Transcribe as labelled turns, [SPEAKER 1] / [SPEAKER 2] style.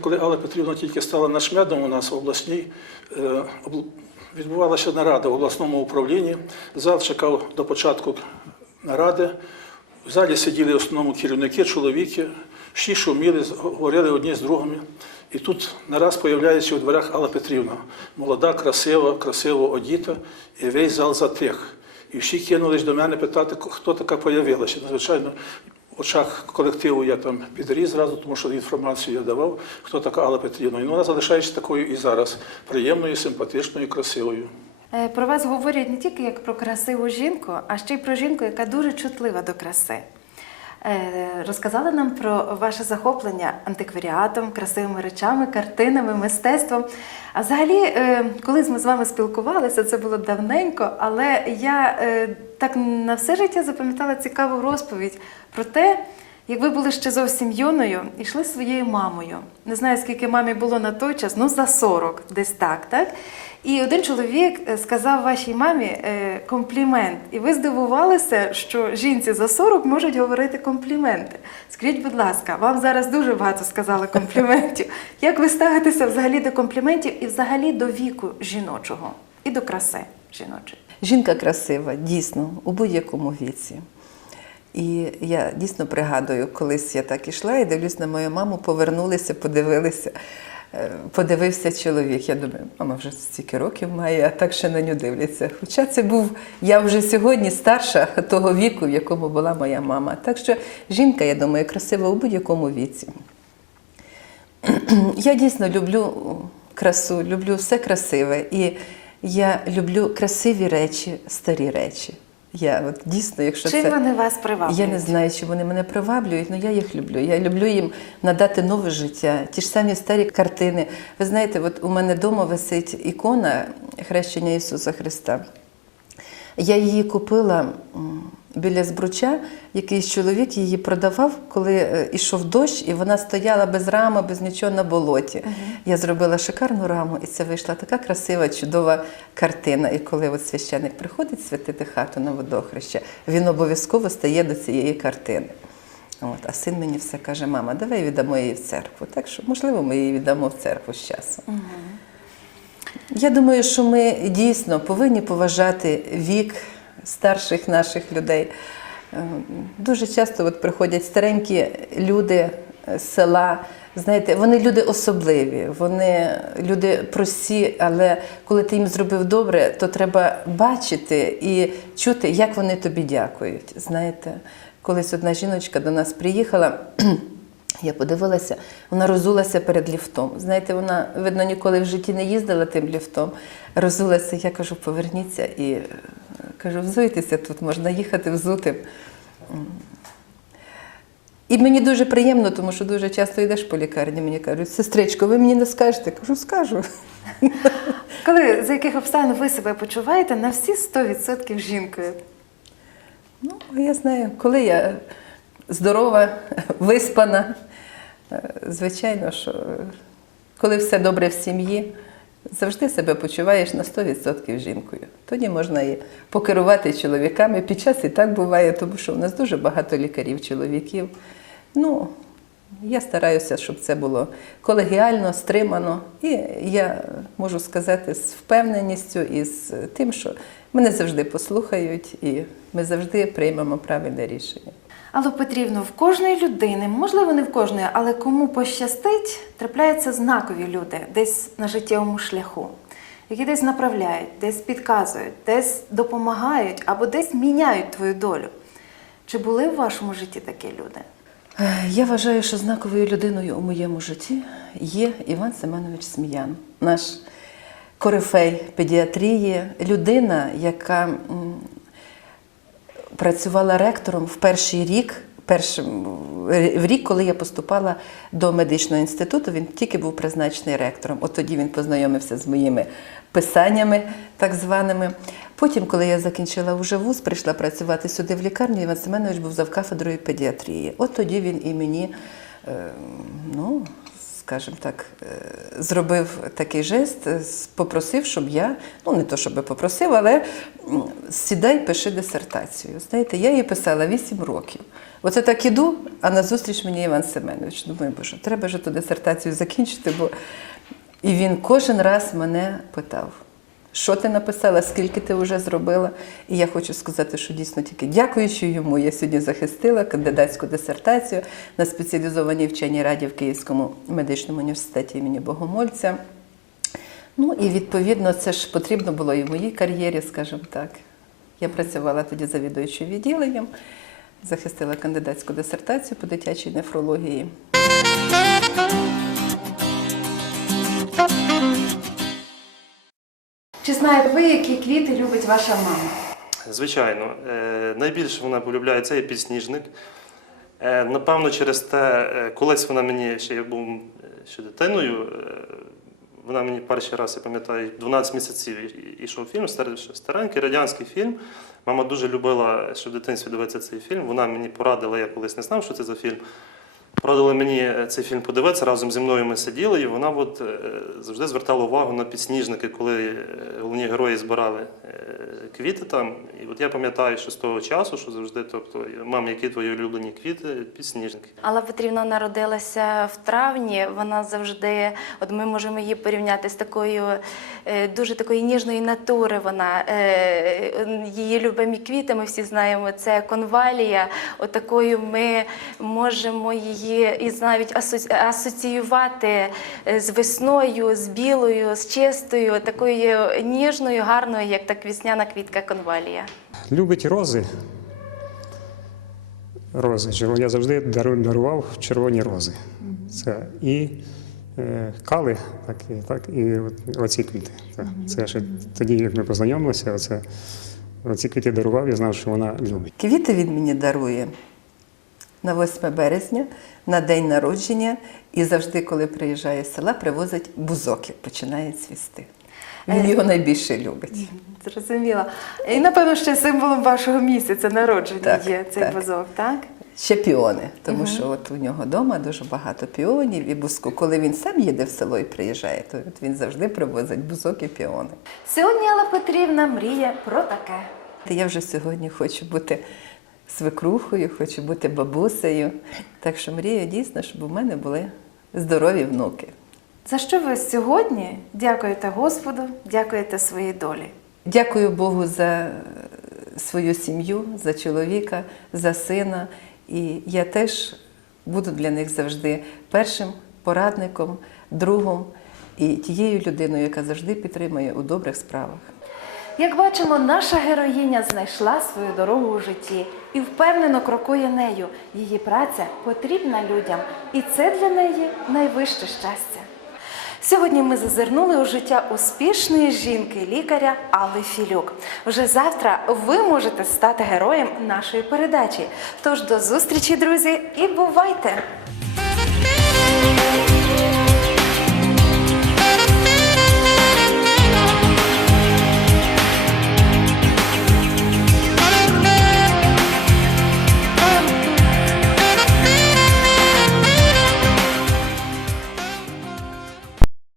[SPEAKER 1] Коли Алла Петрівна тільки стала нашмедом у нас в обласній, е, відбувалася нарада в обласному управлінні. Зал чекав до початку наради. В залі сиділи в основному керівники, чоловіки, всі шуміли, говорили одні з другими. І тут нараз появляється у дверях Алла Петрівна, молода, красива, красиво одіта, і весь зал затих. І всі кинулись до мене питати, хто така появилася. Звичайно, очах колективу я там підріс зразу, тому що інформацію я давав, хто така Алла Петрівна. І вона залишається такою і зараз приємною, симпатичною, красивою.
[SPEAKER 2] Е, Про вас говорять не тільки як про красиву жінку, а ще й про жінку, яка дуже чутлива до краси. Е, Розказали нам про ваше захоплення антикваріатом, красивими речами, картинами, мистецтвом. А взагалі, коли колись ми з вами спілкувалися, це було давненько, але я е, так на все життя запам'ятала цікаву розповідь про те, як ви були ще зовсім юною йшли своєю мамою. Не знаю, скільки мамі було на той час, ну за 40, десь так, так? І один чоловік е, сказав вашій мамі е, комплімент, і ви здивувалися, що жінці за 40 можуть говорити компліменти. Скажіть, будь ласка, вам зараз дуже багато сказали компліментів. Як ви ставитеся взагалі до компліментів і взагалі до віку жіночого і до краси жіночої?
[SPEAKER 3] Жінка красива, дійсно, у будь-якому віці. І я дійсно пригадую, колись я так ішла і дивлюсь на мою маму, повернулися, подивилися. Е, Подивився чоловік. Я думаю, мама вже стільки років має, а так ще на нього дивляться. Хоча це був я вже сьогодні старша того віку, в якому була моя мама. Так що жінка, я думаю, красива у будь-якому віці. Я дійсно люблю красу, люблю все красиве. І я люблю красиві речі, старі речі. Я от дійсно, якщо
[SPEAKER 2] Чим
[SPEAKER 3] це
[SPEAKER 2] вони вас приваблюють?
[SPEAKER 3] я не знаю, чи вони мене приваблюють, але я їх люблю. Я люблю їм надати нове життя, ті ж самі старі картини. Ви знаєте, от у мене вдома висить ікона хрещення Ісуса Христа. Я її купила біля збруча. Якийсь чоловік її продавав, коли е, ішов дощ, і вона стояла без рами, без нічого на болоті. Я зробила шикарну раму, і це вийшла така красива, чудова картина. І коли от священик приходить святити хату на водохреще, він обов'язково стає до цієї картини. От, а син мені все каже: мама, давай віддамо її в церкву. Так що, можливо, ми її віддамо в церкву з часом. Я думаю, що ми дійсно повинні поважати вік старших наших людей. Е, Дуже часто от приходять старенькі люди з села. Знаєте, вони люди особливі, вони люди прості, але коли ти їм зробив добре, то треба бачити і чути, як вони тобі дякують. Знаєте, колись одна жіночка до нас приїхала. Я подивилася, вона розулася перед ліфтом. Знаєте, вона, видно, ніколи в житті не їздила тим ліфтом. Розулася, я кажу, поверніться і е, кажу, взуйтеся тут, можна їхати взутим. І мені дуже приємно, тому що дуже часто йдеш по лікарні, мені кажуть, сестричко, ви мені не скажете? Кажу, скажу.
[SPEAKER 2] Коли за яких обставин ви себе почуваєте на всі 100% жінкою?
[SPEAKER 3] Ну, я знаю, коли я здорова, виспана, е, звичайно, що е, коли все добре в сім'ї, завжди себе почуваєш на 100% жінкою. Тоді можна і покерувати чоловіками. Під час і так буває, тому що у нас дуже багато лікарів, чоловіків. Ну, я стараюся, щоб це було колегіально, стримано. І я можу сказати з впевненістю і з тим, що мене завжди послухають, і ми завжди приймемо правильне рішення.
[SPEAKER 2] Алло Петрівно, в кожної людини, можливо, не в кожної, але кому пощастить, трапляються знакові люди десь на життєвому шляху, які десь направляють, десь підказують, десь допомагають або десь міняють твою долю. Чи були в вашому житті такі люди?
[SPEAKER 3] Е, Я вважаю, що знаковою людиною у моєму житті є Іван Семенович Сміян, наш корифей педіатрії, людина, яка працювала ректором в перший рік. Першим в рік, коли я поступала до медичного інституту, він тільки був призначений ректором. От тоді він познайомився з моїми писаннями, так званими. Потім, коли я закінчила вже вуз, прийшла працювати сюди в лікарню, Іван Семенович був завкафедрою педіатрії. От тоді він і мені, е, ну, скажімо так, е, зробив такий жест, е, попросив, щоб я, ну не то, щоб попросив, але сідай, пиши дисертацію. Знаєте, я її писала 8 років. Оце так іду, а назустріч мені Іван Семенович. Думаю, боже, треба ж ту дисертацію закінчити, бо і він кожен раз мене питав. Що ти написала, скільки ти вже зробила? І я хочу сказати, що дійсно тільки дякуючи йому, я сьогодні захистила кандидатську дисертацію на спеціалізованій вченій раді в Київському медичному університеті імені Богомольця. Ну і відповідно це ж потрібно було і в моїй кар'єрі, скажімо так. Я працювала тоді завідуючою відділенням, захистила кандидатську дисертацію по дитячій нефрології.
[SPEAKER 2] Чи знаєте ви, які квіти любить ваша мама?
[SPEAKER 4] Звичайно, Е, найбільше вона полюбляє це є підсніжник. Е, Напевно, через те, е, колись вона мені ще я був ще дитиною. Вона мені перший раз, я пам'ятаю, 12 місяців ішов фільм, стар- старенький радянський фільм. Мама дуже любила, що в дитинстві дивитися цей фільм. Вона мені порадила, я колись не знав, що це за фільм. Порадила мені е, цей фільм подивитися, разом зі мною ми сиділи, і вона от, е, завжди звертала увагу на підсніжники, коли е, головні герої збирали квіти там. І от я пам'ятаю, що з того часу, що завжди, тобто, мам, які твої улюблені квіти, підсніжники.
[SPEAKER 5] Алла Петрівна народилася в травні. Вона завжди, от ми можемо її порівняти з такою дуже такої ніжної натури. Вона її любимі квіти. Ми всі знаємо. Це конвалія. Отакою ми можемо її і навіть асоці- асоціювати е, з весною, з білою, з чистою, такою ніжною, гарною, як та весняна квітка конвалія.
[SPEAKER 6] Любить рози. Рози. Я завжди дарував червоні рози. Це і е, кали, так, і, так, і оці квіти. Це, це ще тоді, як ми познайомилися, оце, оці квіти дарував, я знав, що вона любить.
[SPEAKER 3] Квіти він мені дарує на 8 березня, на день народження, і завжди, коли приїжджає з села, привозить бузок, як починає цвісти. Він його найбільше любить.
[SPEAKER 2] Зрозуміла. І напевно ще символом вашого місяця народження
[SPEAKER 3] Так,
[SPEAKER 2] є цей
[SPEAKER 3] так.
[SPEAKER 2] бузок, так?
[SPEAKER 3] Ще піони, тому що от у нього вдома дуже багато піонів і бузку. Коли він сам їде в село і приїжджає, то от він завжди привозить бузок і піони.
[SPEAKER 2] Сьогодні Алла Петрівна мріє про таке.
[SPEAKER 3] Я вже сьогодні хочу бути свекрухою, хочу бути бабусею. Так що мрію дійсно, щоб у мене були здорові внуки.
[SPEAKER 2] За що ви сьогодні дякуєте Господу, дякуєте своїй долі?
[SPEAKER 3] Дякую Богу за свою сім'ю, за чоловіка, за сина. І я теж буду для них завжди першим порадником, другом і тією людиною, яка завжди підтримує у добрих справах.
[SPEAKER 2] Як бачимо, наша героїня знайшла свою дорогу у житті і впевнено крокує нею. Її праця потрібна людям, і це для неї найвище щастя. Сьогодні ми зазирнули у життя успішної жінки-лікаря Алли Філюк. Вже завтра ви можете стати героєм нашої передачі. Тож до зустрічі, друзі, і бувайте!